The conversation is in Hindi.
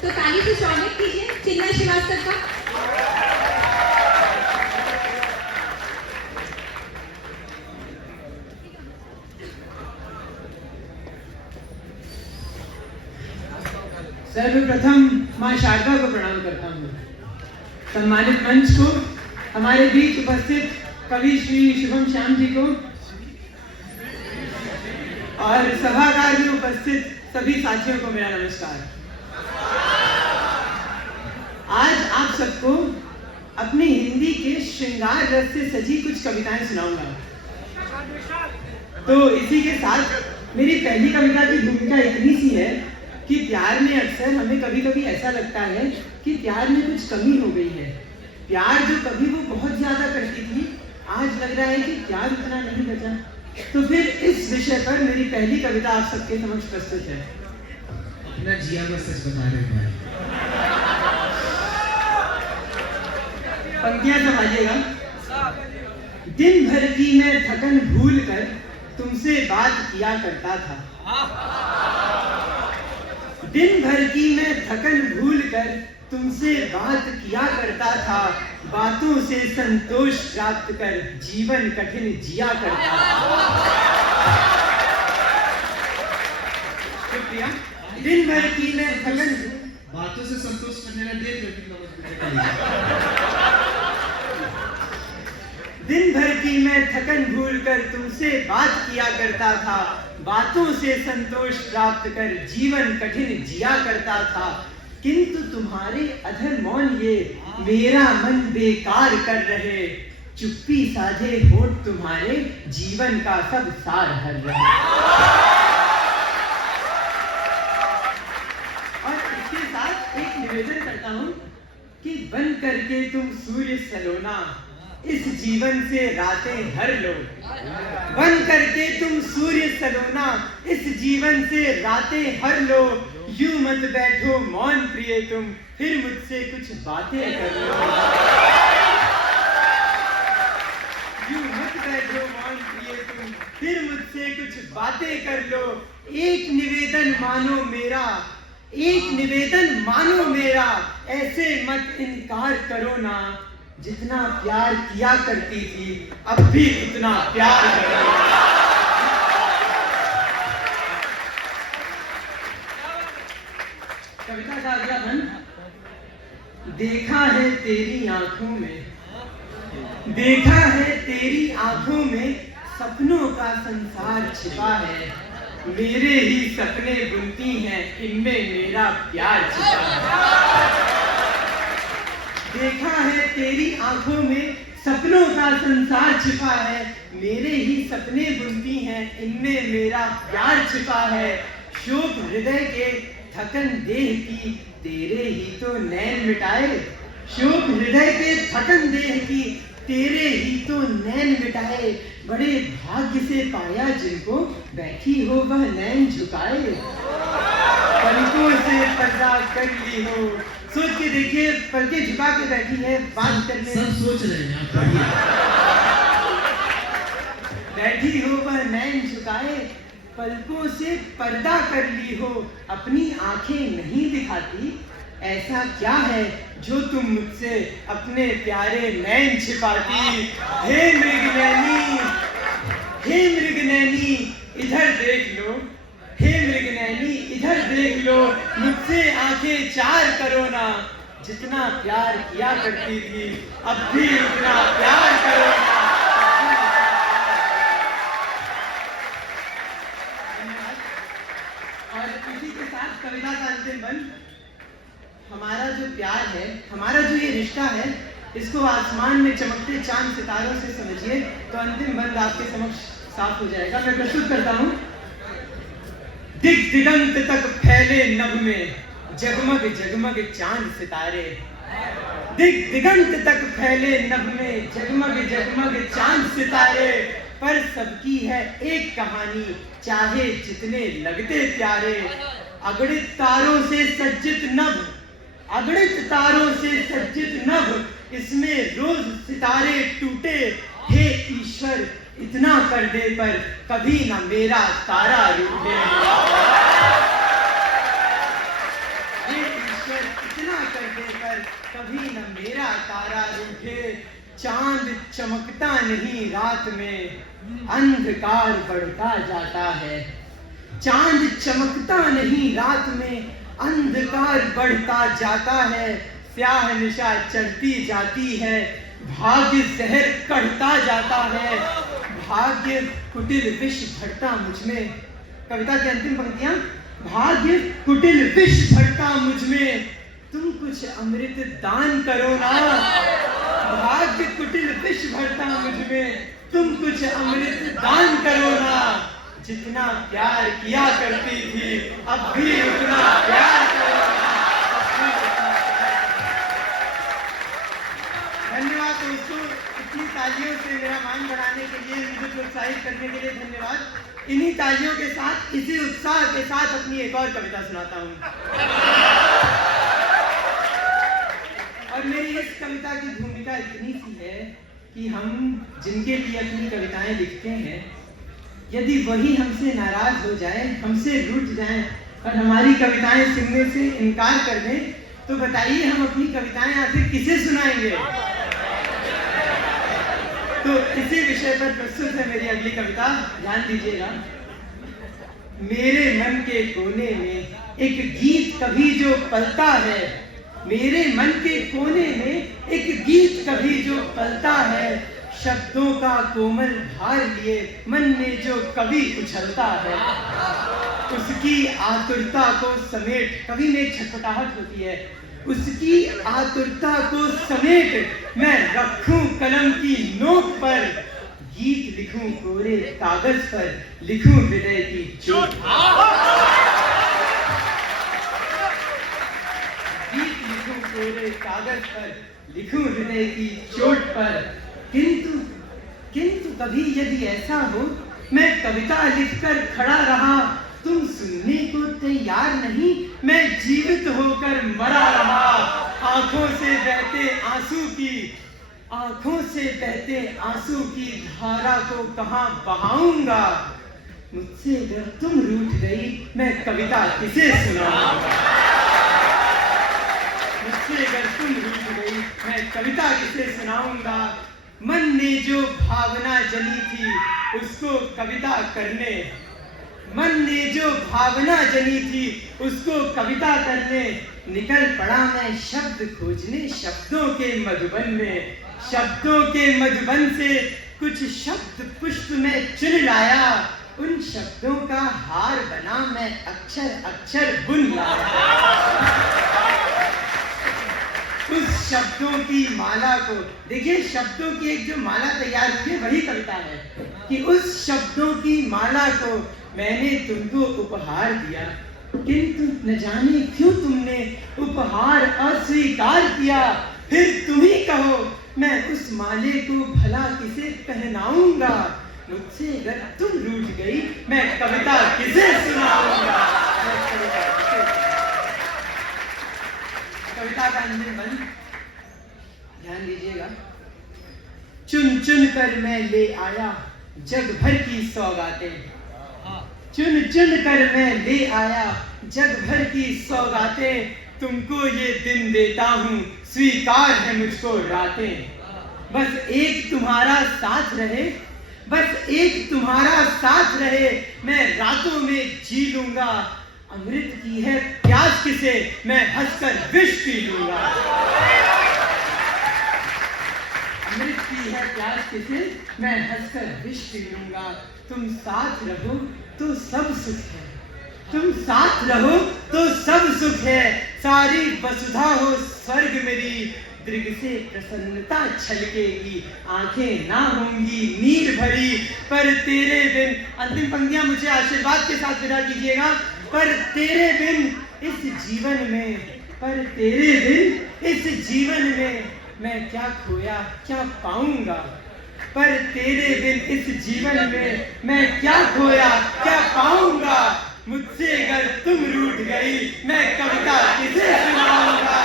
तो ताली से स्वागत कीजिए चिन्मय श्रीवास्तव का। सर्वप्रथम माँ शारदा को प्रणाम करता हूँ। सम्मानित मंच को, हमारे बीच उपस्थित कवि श्री शुभम श्याम जी को और सभागार में उपस्थित सभी साथियों को मेरा नमस्कार। आज आप सबको अपनी हिंदी के श्रृंगार रस से सजी कुछ कविताएं सुनाऊंगा। तो इसी के साथ मेरी पहली कविता की भूमिका इतनी सी है कि प्यार में अक्सर हमें कभी कभी ऐसा लगता है कि प्यार में कुछ कमी हो गई है। प्यार जो कभी वो बहुत ज्यादा करती थी, आज लग रहा है कि प्यार उतना नहीं बचा। तो फिर इस विषय पर मेरी पहली कविता आप सबके समक्ष प्रस्तुत है। अपना जिया को सच बता रहे हैं। पंक्तियां समझिएगा। दिन भर की मैं थकन भूल कर तुमसे बात किया करता था। दिन भर की मैं थकन भूल कर तुमसे बात किया करता था। बातों से संतोष प्राप्त कर जीवन कठिन जिया करता था। शुक्रिया। दिन भर की मैं थकन बातों से संतोष करने ना दे दिन भर की मैं थकन भूल कर तुमसे बात किया करता था। बातों से संतोष प्राप्त कर जीवन कठिन जिया करता था। किंतु तुम्हारे अधर मौन ये मेरा मन बेकार कर रहे। चुप्पी साधे होठ तुम्हारे जीवन का सब सार हर रहे। और इसके साथ एक निवेदन करता हूं कि बन करके तुम सूर्य सलोना इस जीवन से रातें हर लो। बन करके तुम सूर्य सलोना इस जीवन से रातें हर लो। यूं मत बैठो मौन प्रिय तुम फिर मुझसे कुछ बातें कर लो। यूं मत बैठो मौन प्रिय तुम फिर मुझसे कुछ बातें कर लो। एक निवेदन मानो मेरा, एक निवेदन मानो मेरा, ऐसे मत इनकार करो ना। जितना प्यार किया करती थी अब भी उतना प्यार करो। कविता का अगला बंद। देखा है तेरी आंखों में, देखा है तेरी आंखों में सपनों का संसार छिपा है। मेरे ही सपने बुनती हैं इनमें मेरा प्यार छिपा है। देखा है तेरी आंखों में सपनों का संसार छिपा है। मेरे ही सपने बुनती हैं इनमें मेरा प्यार छिपा है। शोक हृदय के थकन देह की तेरे ही तो नैन मिटाए। शोक हृदय के थकन देह की तेरे ही तो नैन मिटाए। बड़े भाग्य से पाया जिनको बैठी हो वह नैन झुकाए। पलकों से पर्दा कर ली हो, सोच के देखिए, पलके झुका के बैठी है बात करने। सब सोच रहे हैं आप पढ़िए। बैठी हो वह नैन झुकाए, पलकों से पर्दा कर ली हो, अपनी आंखें नहीं दिखाती। ऐसा क्या है जो तुम मुझसे अपने प्यारे नैन छिपाती। हे मृगनैनी, हे मृगनैनी इधर देख लो। हे मृगनैनी इधर देख लो, मुझसे आंखें चार करो ना। जितना प्यार किया करती थी अब भी उतना प्यार करो ना। और इसी के साथ कविता का अंतिम बंद। हमारा जो प्यार है, हमारा जो ये रिश्ता है, इसको आसमान में चमकते चांद सितारों से समझिए तो अंतिम बंद आपके समक्ष साफ हो जाएगा। मैं प्रस्तुत करता हूँ। दिग दिगंत तक फैले नभ में जगमग जगमग चांद सितारे। दिग दिगंत तक फैले नभ में जगमग जगमग चांद सितारे। पर सबकी है एक कहानी चाहे जितने लगते प्यारे। अगणित तारों से सज्जित नभ, अगणित तारों से सज्जित नभ, इसमें रोज सितारे टूटे। हे ईश्वर इतना कर दे पर कभी ना मेरा तारा रूठे। हे ईश्वर कर कभी न मेरा तारा रूठे। चांद चमकता नहीं रात में, अंधकार बढ़ता जाता है। चांद चमकता नहीं रात में, अंधकार बढ़ता जाता है। स्याह निशा चढ़ती जाती है, भाग्य जहर कढ़ता जाता है। भाग्य कुटिल विष भरता मुझ में। कविता की अंतिम पंक्तियां। भाग्य कुटिल विष भरता मुझ में, तुम कुछ अमृत दान करो ना। भाग्य कुटिल विष भरता मुझ में, तुम कुछ अमृत दान करो ना। जितना प्यार किया करती थी, अब भी उतना प्यार करो ना। धन्यवाद दोस्तों, इतनी तालियों से मेरा मान बढ़ाने के लिए, मुझे प्रोत्साहित करने के लिए धन्यवाद। इन्हीं तालियों के साथ, इसी उत्साह के साथ अपनी एक और कविता सुनाता हूँ। और मेरी इस कविता की भूमिका इतनी सी है कि हम जिनके लिए अपनी कविताएं लिखते हैं, यदि वही हमसे नाराज हो जाए, हमसे रूठ जाए और हमारी कविताएं सुनने से इनकार कर दें, तो बताइए हम अपनी कविताएं आखिर किसे सुनाएंगे। तो इसी विषय पर प्रस्तुत है मेरी अगली कविता, ध्यान दीजिएगा। मेरे मन के कोने में एक गीत कभी जो पलता है, मेरे मन के कोने में एक गीत कभी जो पलता है। शब्दों का कोमल भार लिए मन में जो कभी उछलता है, उसकी आतुरता को समेट, कभी में छटपटाहट होती है, उसकी आतुरता को समेट मैं रखूं कलम की नोक पर। गीत लिखूं कोरे कागज पर, लिखूं हृदय की चोट। गीत लिखूं कोरे कागज पर, लिखूं हृदय की चोट पर। किंतु कभी यदि ऐसा हो, मैं कविता लिखकर खड़ा रहा, तुम सुनने को तैयार नहीं, मैं जीवित होकर मरा रहा। आंखों से बहते आंसू की धारा को कहां बहाऊंगा। मुझसे अगर तुम रूठ गई, मैं कविता किसे सुनाऊंगा। मुझसे अगर तुम रूठ गई, मैं कविता किसे सुनाऊंगा। मन ने जो भावना जनी थी, उसको कविता करने, मन ने जो भावना जनी थी, उसको कविता करने निकल पड़ा मैं शब्द खोजने। शब्दों के मधुबन में, शब्दों के मधुबन से कुछ शब्द पुष्प में चुन लाया। उन शब्दों का हार बना मैं अक्षर अक्षर बुन लाया। उस शब्दों की माला को, देखिए शब्दों की एक जो माला तैयार हुई है, वही कविता है कि उस शब्दों की माला को मैंने तुमको उपहार दिया, किंतु न जाने क्यों तुमने उपहार अस्वीकार किया। फिर तुम ही कहो, मैं उस माले को भला किसे पहनाऊंगा। मुझसे अगर तुम रूठ गई, मैं कविता किसे सुनाऊंगा। कविता का अंतिम बंद, ध्यान दीजिएगा। चुन चुन कर मैं ले आया जग भर की सौगातें, चुन चुन कर मैं ले आया जग भर की सौगातें। तुमको ये दिन देता हूँ, स्वीकार है मुझको रातें। बस एक तुम्हारा साथ रहे, बस एक तुम्हारा साथ रहे, मैं रातों में जी लूंगा। अमृत की है प्यास किसे, मैं हंसकर विष पी लूंगा। अमृत की है प्यास किसे, मैं हंसकर विष पी लूंगा। तुम साथ रहो तो सब सुख है, तुम साथ रहो तो सब सुख है। सारी वसुधा हो स्वर्ग मेरी, दृग से प्रसन्नता छलकेगी, आंखें ना होंगी नीर भरी। पर तेरे बिन, अंतिम पंक्तियां मुझे आशीर्वाद के साथ विदा कीजिएगा। पर तेरे बिन इस जीवन में, पर तेरे बिन इस जीवन में मैं क्या खोया क्या पाऊंगा। पर तेरे बिन इस जीवन में मैं क्या खोया क्या पाऊंगा। मुझसे अगर तुम रूठ गई, मैं कविता किसे सुनाऊंगा।